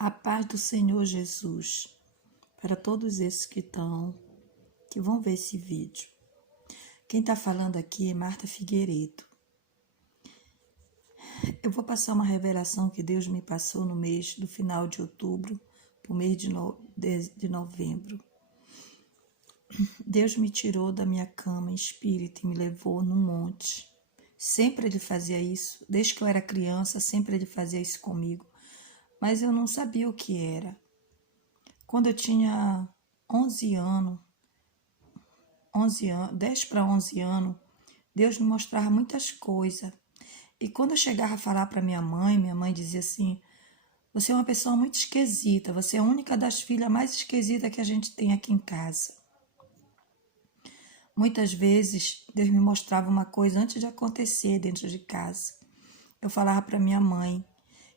A paz do Senhor Jesus, para todos esses que vão ver esse vídeo. Quem está falando aqui é Marta Figueiredo. Eu vou passar uma revelação que Deus me passou no mês do final de outubro, para o mês de novembro. Deus me tirou da minha cama em espírito e me levou num monte. Sempre Ele fazia isso, desde que eu era criança, sempre Ele fazia isso comigo. Mas eu não sabia o que era. Quando eu tinha 10 para 11 anos, Deus me mostrava muitas coisas. E quando eu chegava a falar para minha mãe dizia assim: você é uma pessoa muito esquisita, você é a única das filhas mais esquisitas que a gente tem aqui em casa. Muitas vezes Deus me mostrava uma coisa antes de acontecer dentro de casa. Eu falava para minha mãe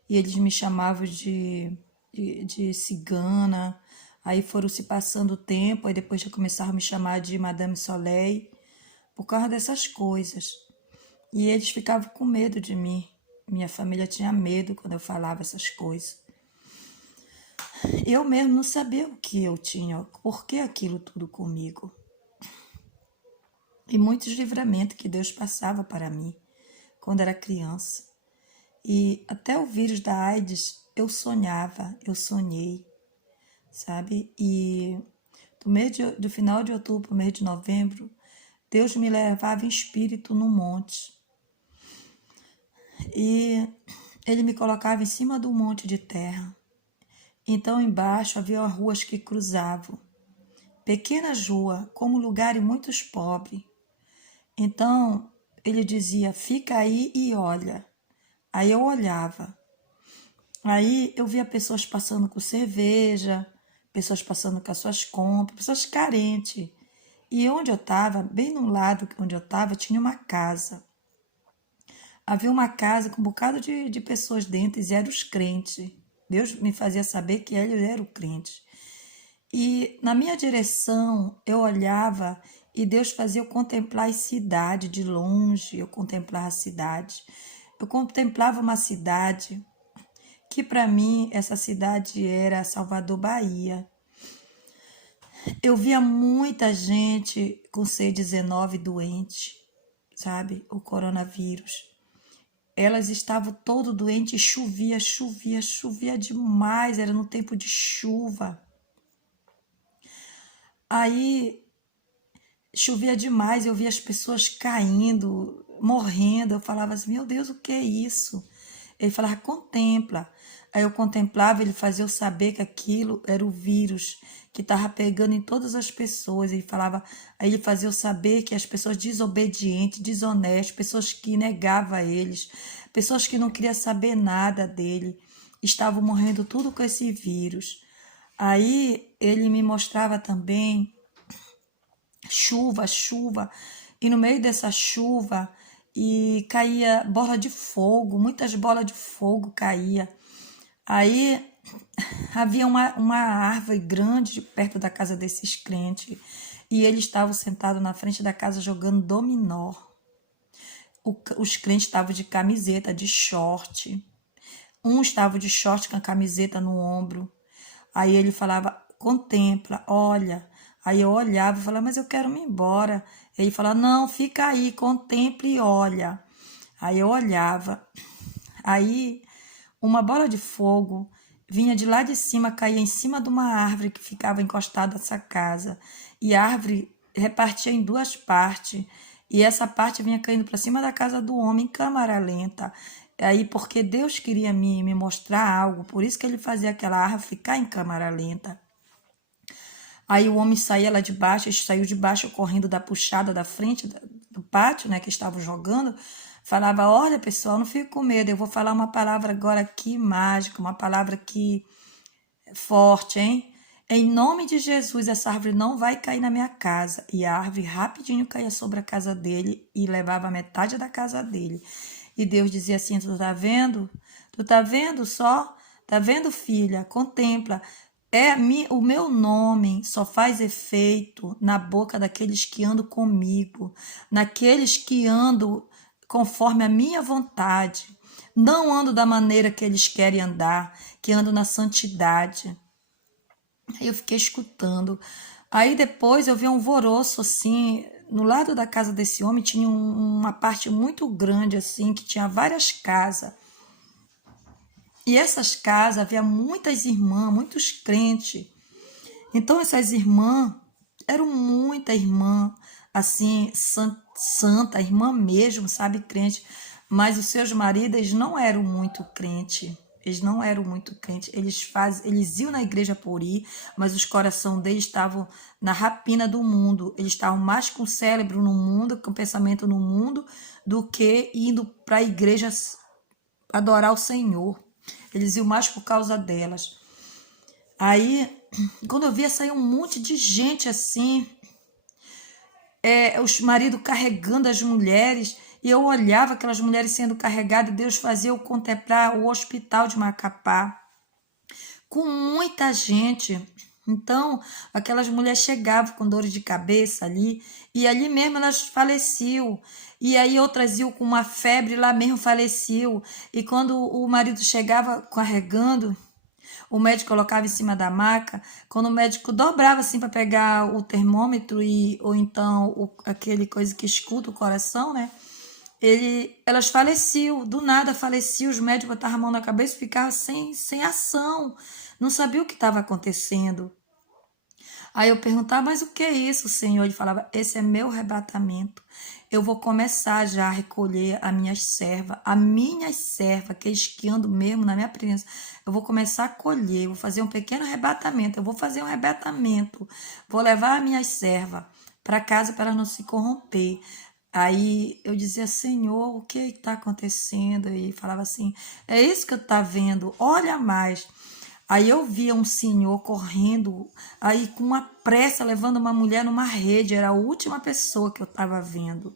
e eles me chamavam de cigana. Aí foram se passando o tempo, aí depois já começaram a me chamar de Madame Soleil, por causa dessas coisas. E eles ficavam com medo de mim. Minha família tinha medo quando eu falava essas coisas. Eu mesmo não sabia o que eu tinha, por que aquilo tudo comigo. E muitos livramentos que Deus passava para mim quando era criança. E até o vírus da AIDS eu sonhei, sabe? E do final de outubro para o mês de novembro, Deus me levava em espírito no monte. E Ele me colocava em cima do monte de terra. Então embaixo havia ruas que cruzavam. Pequenas ruas, como lugares muito pobres. Então Ele dizia: fica aí e olha. Aí eu olhava. Aí eu via pessoas passando com cerveja, pessoas passando com as suas compras, pessoas carentes. E onde eu estava, bem no lado onde eu estava, tinha uma casa. Havia uma casa com um bocado de pessoas dentro, e eram os crentes. Deus me fazia saber que eles eram crentes. E na minha direção, eu olhava e Deus fazia eu contemplar a cidade de longe, eu contemplava a cidade. Eu contemplava uma cidade que para mim essa cidade era Salvador, Bahia. Eu via muita gente com C19 doente, sabe? O coronavírus. Elas estavam todo doentes, chovia demais, era no tempo de chuva. Aí chovia demais, eu via as pessoas caindo, morrendo. Eu falava assim: meu Deus, o que é isso? Ele falava: contempla. Aí eu contemplava, ele fazia eu saber que aquilo era o vírus que estava pegando em todas as pessoas. Aí ele fazia eu saber que as pessoas desobedientes, desonestas, pessoas que negavam a eles, pessoas que não queriam saber nada dele, estavam morrendo tudo com esse vírus. Aí ele me mostrava também chuva, e no meio dessa chuva e caía bola de fogo, muitas bolas de fogo caía. Aí havia uma árvore grande perto da casa desses crentes e eles estavam sentados na frente da casa jogando dominó. Os crentes estavam de camiseta, de short. Um estava de short com a camiseta no ombro. Aí ele falava: contempla, olha. Aí eu olhava e falava: mas eu quero ir embora. Ele falava: não, fica aí, contempla e olha. Aí eu olhava. Aí uma bola de fogo vinha de lá de cima, caía em cima de uma árvore que ficava encostada nessa casa. E a árvore repartia em duas partes. E essa parte vinha caindo para cima da casa do homem em câmara lenta. Aí, porque Deus queria me mostrar algo, por isso que ele fazia aquela árvore ficar em câmara lenta. Aí o homem saía lá de baixo, ele saiu de baixo correndo da puxada da frente do pátio, né, que estavam jogando. Falava: olha, pessoal, não fique com medo, eu vou falar uma palavra agora aqui mágica, uma palavra aqui forte, hein? Em nome de Jesus, essa árvore não vai cair na minha casa. E a árvore rapidinho caía sobre a casa dele e levava metade da casa dele. E Deus dizia assim: tu tá vendo? Tu tá vendo só? Tá vendo, filha? Contempla. O meu nome só faz efeito na boca daqueles que andam comigo, naqueles que andam conforme a minha vontade. não ando da maneira que eles querem andar, que ando na santidade. Aí eu fiquei escutando. Aí depois eu vi um alvoroço assim, no lado da casa desse homem tinha uma parte muito grande assim, que tinha várias casas. E essas casas havia muitas irmãs, muitos crentes. Então essas irmãs eram muita irmã, assim, santa, irmã mesmo, sabe, crente. Mas os seus maridos eles não eram muito crente. Eles não eram muito crentes. Eles iam na igreja por ir, mas os coração deles estavam na rapina do mundo. Eles estavam mais com o cérebro no mundo, com o pensamento no mundo, do que indo para a igreja adorar o Senhor. Eles iam mais por causa delas. Aí, quando eu via sair um monte de gente assim, os maridos carregando as mulheres, e eu olhava aquelas mulheres sendo carregadas, Deus fazia eu contemplar o hospital de Macapá, com muita gente. Então, aquelas mulheres chegavam com dores de cabeça ali, e ali mesmo elas faleciam. E aí outras iam com uma febre, lá mesmo faleciam. E quando o marido chegava carregando, o médico colocava em cima da maca. Quando o médico dobrava assim para pegar o termômetro ou então aquele coisa que escuta o coração, né? Elas faleciam, do nada faleciam, os médicos botavam a mão na cabeça e ficavam sem ação, não sabia o que estava acontecendo. Aí eu perguntava, mas o que é isso, Senhor? Ele falava, esse é meu arrebatamento. Eu vou começar já a recolher as minhas servas, aqueles que andam mesmo na minha presença. Eu vou começar a colher, vou fazer um pequeno arrebatamento. Eu vou fazer um arrebatamento. Vou levar as minhas servas para casa para elas não se corromper. Aí eu dizia, Senhor, o que está acontecendo? E falava assim, é isso que eu estou vendo, olha mais. Aí eu via um senhor correndo, aí com uma pressa, levando uma mulher numa rede, era a última pessoa que eu estava vendo.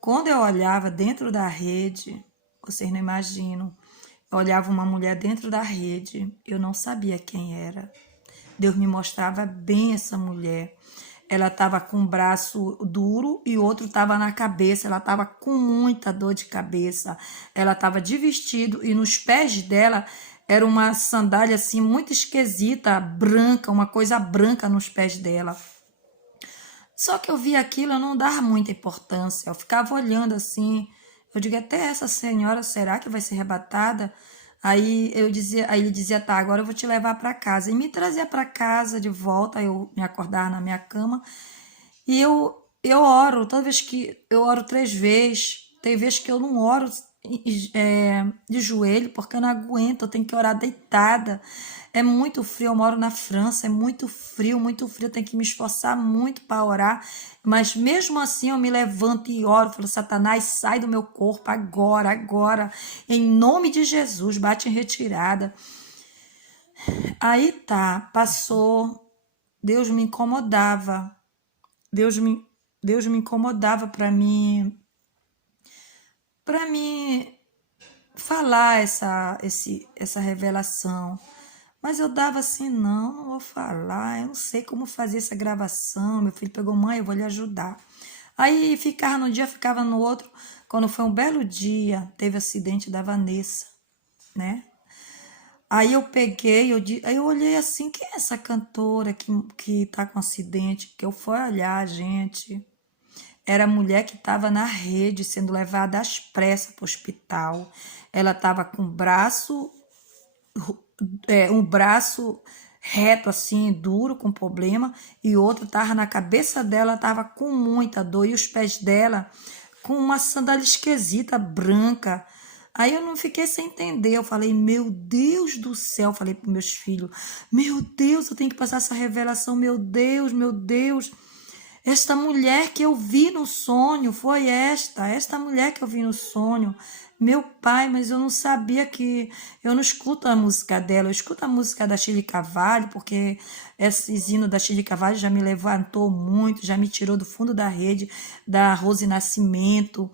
Quando eu olhava dentro da rede, vocês não imaginam, eu olhava uma mulher dentro da rede, eu não sabia quem era. Deus me mostrava bem essa mulher. Ela estava com um braço duro e outro estava na cabeça. Ela estava com muita dor de cabeça. Ela estava de vestido e nos pés dela era uma sandália assim muito esquisita, branca, uma coisa branca nos pés dela. Só que eu vi aquilo, eu não dava muita importância. Eu ficava olhando assim. Eu digo, até essa senhora, será que vai ser arrebatada? Aí ele dizia, tá, agora eu vou te levar para casa. E me trazia para casa de volta, eu me acordava na minha cama. E eu oro, toda vez que eu oro 3 vezes, tem vezes que eu não oro de joelho, porque eu não aguento, eu tenho que orar deitada. É muito frio, eu moro na França, é muito frio, eu tenho que me esforçar muito para orar, mas mesmo assim eu me levanto e oro, falo, Satanás, sai do meu corpo agora, agora, em nome de Jesus, bate em retirada. Aí tá, passou, Deus me incomodava, Deus me, Deus me incomodava para mim falar essa revelação. Mas eu dava assim, não vou falar, eu não sei como fazer essa gravação. Meu filho pegou, mãe, eu vou lhe ajudar. Aí ficava num dia, ficava no outro. Quando foi um belo dia, teve o acidente da Vanessa, né? Aí eu peguei, aí eu olhei assim, quem é essa cantora que tá com acidente? Que eu fui olhar, gente. Era a mulher que estava na rede, sendo levada às pressas para o hospital. Ela estava com um braço reto assim, duro, com problema, e outro estava na cabeça dela, estava com muita dor, e os pés dela com uma sandália esquisita, branca. Aí eu não fiquei sem entender, eu falei, meu Deus do céu, falei para meus filhos, meu Deus, eu tenho que passar essa revelação, meu Deus, meu Deus. Esta mulher que eu vi no sonho foi esta mulher que eu vi no sonho. Meu pai, mas eu não sabia que... Eu não escuto a música dela, eu escuto a música da Chile Carvalho, porque esse hino da Chile Carvalho já me levantou muito, já me tirou do fundo da rede, da Rose Nascimento,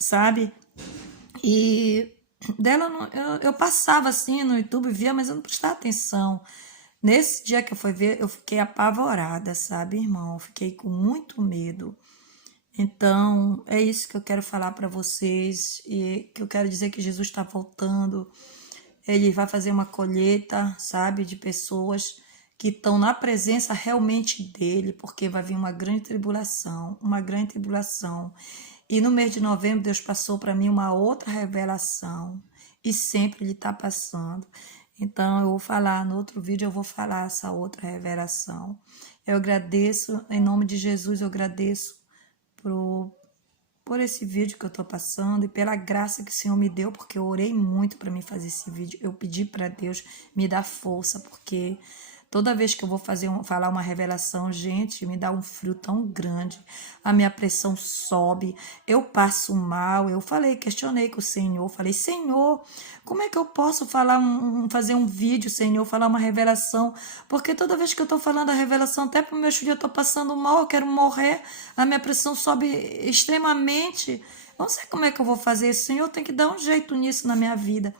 sabe? E dela eu passava assim no YouTube, via, mas eu não prestava atenção. Nesse dia que eu fui ver, eu fiquei apavorada, sabe, irmão? Eu fiquei com muito medo. Então, é isso que eu quero falar para vocês e que eu quero dizer que Jesus está voltando. Ele vai fazer uma colheita, sabe, de pessoas que estão na presença realmente dele, porque vai vir uma grande tribulação, uma grande tribulação. E no mês de novembro, Deus passou para mim uma outra revelação, e sempre Ele está passando. Então, eu vou falar, no outro vídeo, eu vou falar essa outra revelação. Eu agradeço, em nome de Jesus, eu agradeço por esse vídeo que eu tô passando e pela graça que o Senhor me deu, porque eu orei muito para mim fazer esse vídeo. Eu pedi para Deus me dar força, porque toda vez que eu vou falar uma revelação, gente, me dá um frio tão grande. A minha pressão sobe, eu passo mal. Questionei com o Senhor, falei: Senhor, como é que eu posso fazer um vídeo, Senhor, falar uma revelação? Porque toda vez que eu tô falando a revelação, até para meus filhos, eu tô passando mal, eu quero morrer, a minha pressão sobe extremamente. Eu não sei como é que eu vou fazer isso, Senhor, tem que dar um jeito nisso na minha vida.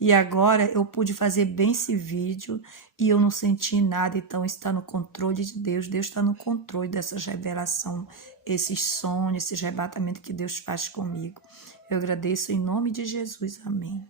E agora eu pude fazer bem esse vídeo e eu não senti nada, então está no controle de Deus. Deus está no controle dessas revelações, esses sonhos, esses arrebatamentos que Deus faz comigo. Eu agradeço em nome de Jesus. Amém.